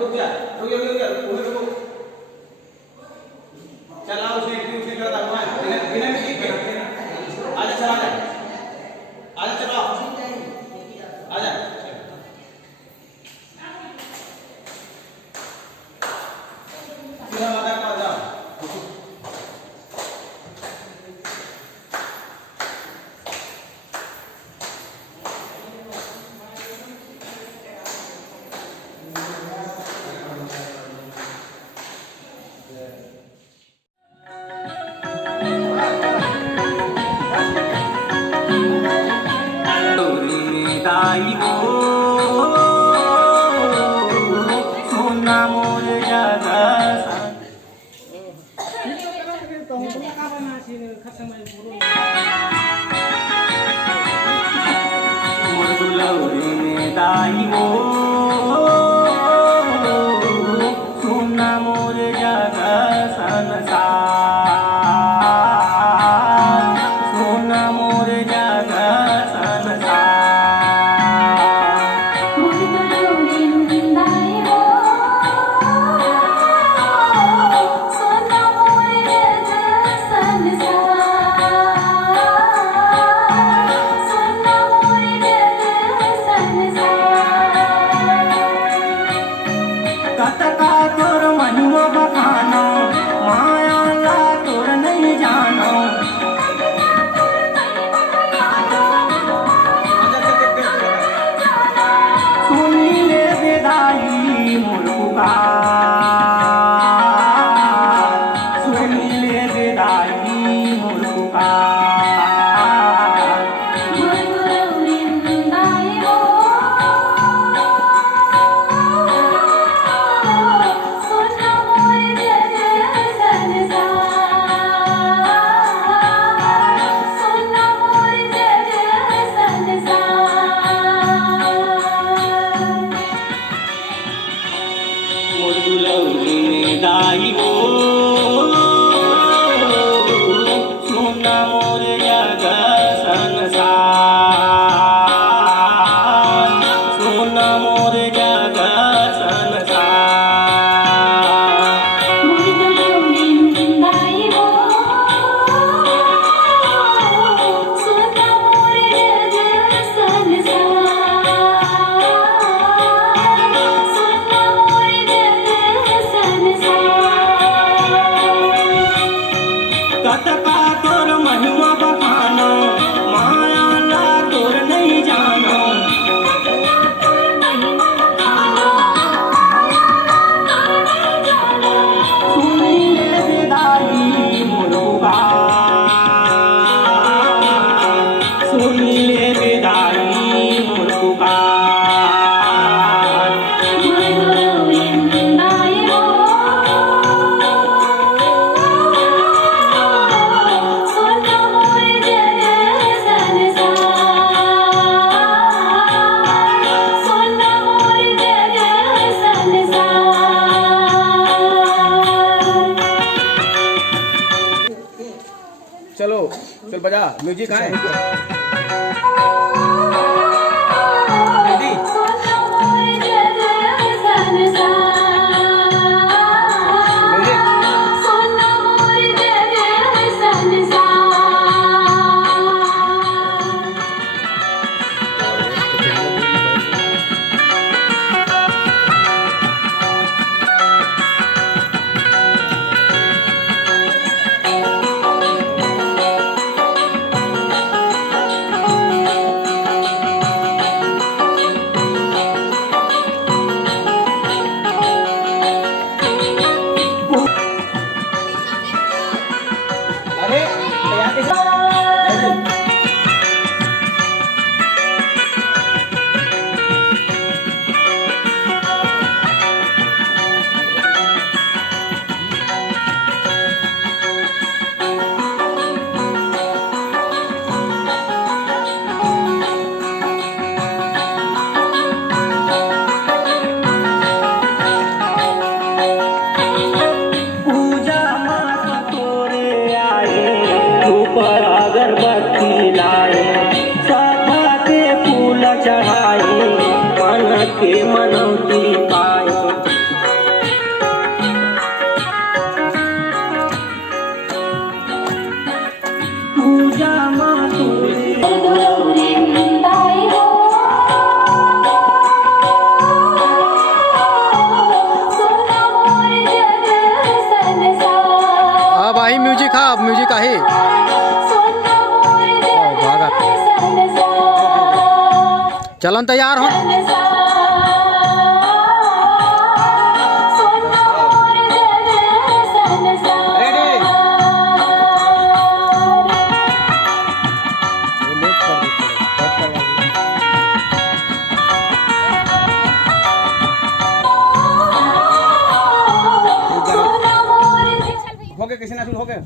रुक जा रुक जा रुक जा रुको चला उसे करता हुआ बिना बिना ठीक है आजा चला आजा चलो आजा पूरा वादा कर जाओ चलो चल बजा म्यूजिक है के मनौती पाए पूजा माँ तोरे भाई म्यूजिक हा म्यूजिक आहे भागा चलन तैयार हो हो गए किसी ना शुरू हो गए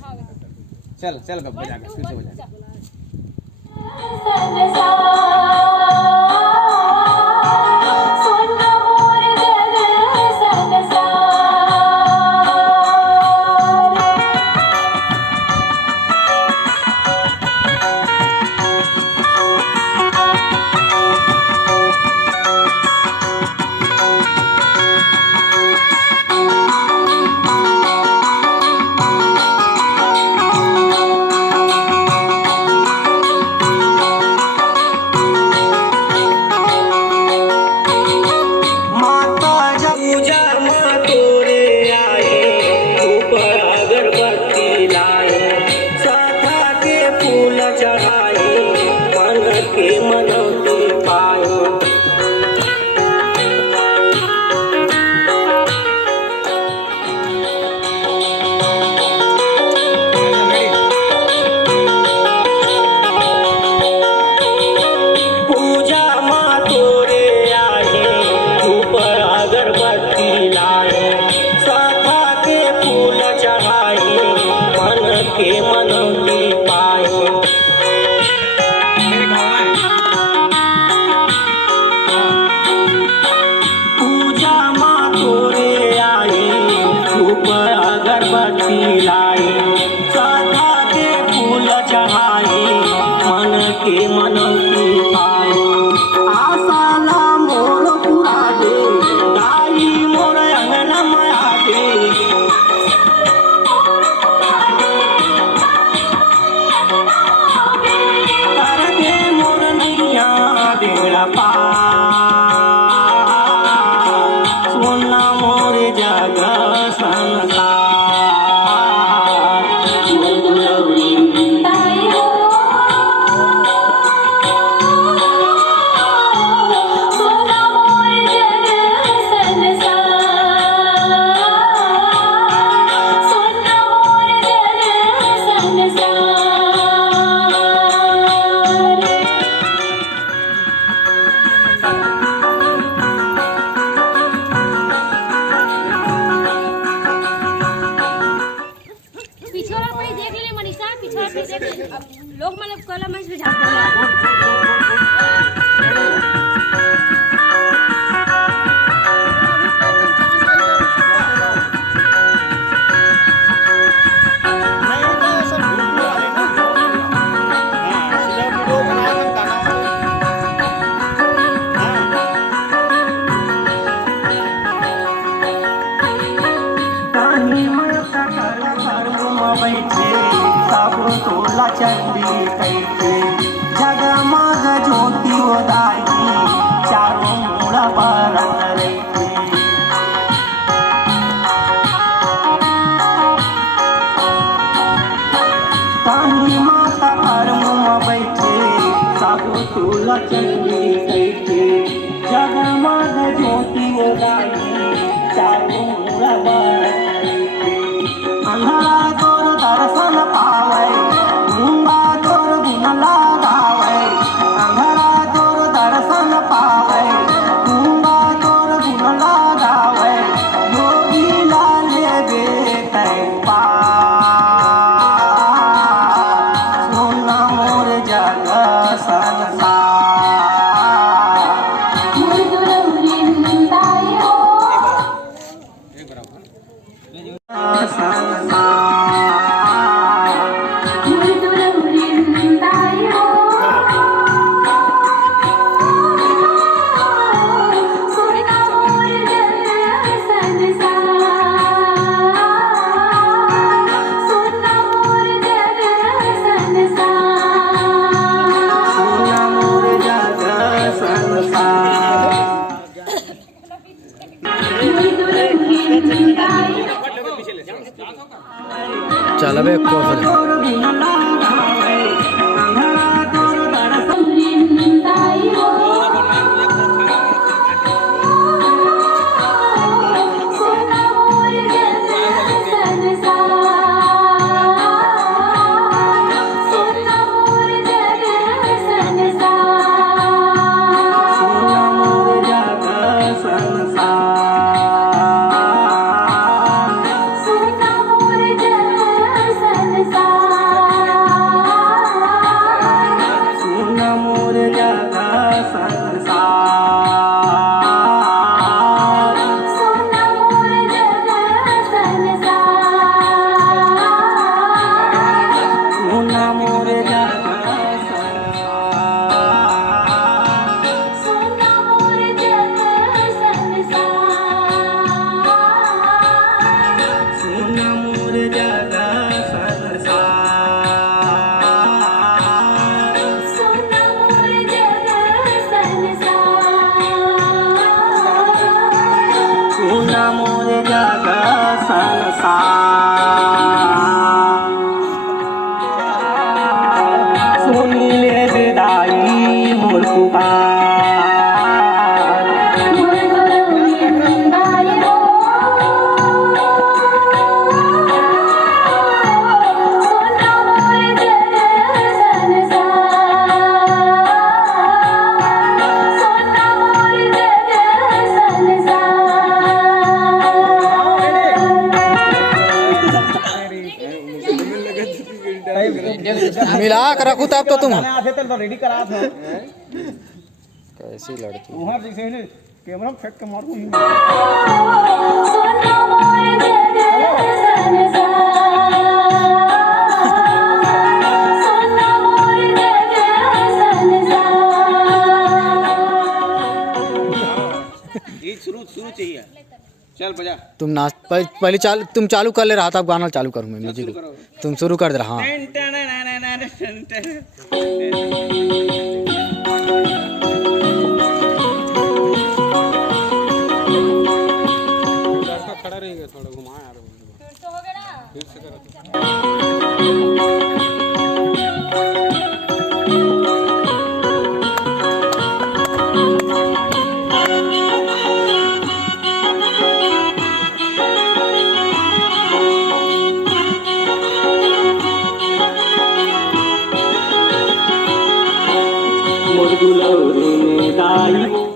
चल चल गप बजा के फिर से बजा लोग मतलब कला मंच पे जाते हैं चंडी कैसे जगमग ज्योति उदाई चारों मूल बरत रही ताही माता हर मुँह बैठे सब तुला चंडी कैसे जगमग ज्योति उदाई चारों मूल बरत रही अंधारा तोर दर्शन पावे संसार चलबे कोस तोर बिन लागावे अंधरा तोर दर्शन वृंदाई हो सुना मोर जग संसार सुना मोर जग संसार सुन मोर जग संसार सुना मोर जग संसार सुन मोर जग संसार सुना मोर जग संसार सुन मोर जग संसार सुना मोर जग संसार सुन मोर जग संसार सुना मोर जग संसार सुन मोर जग संसार सुन ले विदाई मोर पुकार मोर गौरी वृंदाई हो सुना मोर जग संसार सुना मोर जग संसार मिला कर रखू तब तो तुम आधे तो रेडी करा था कैसी लड़की वहां जैसे ने कैमरा फेंक के मारू ही सुना मोर जग संसार सुना मोर जग संसार ये शुरू चाहिए चल बजा तुम नाच पहले तुम चालू कर ले रहा था अब गाना चालू करूँ मैं म्यूजिक तुम शुरू कर दे रहा हाँ खड़ा रहेगा थोड़ा घुमा यार मोर गुलौरी दाई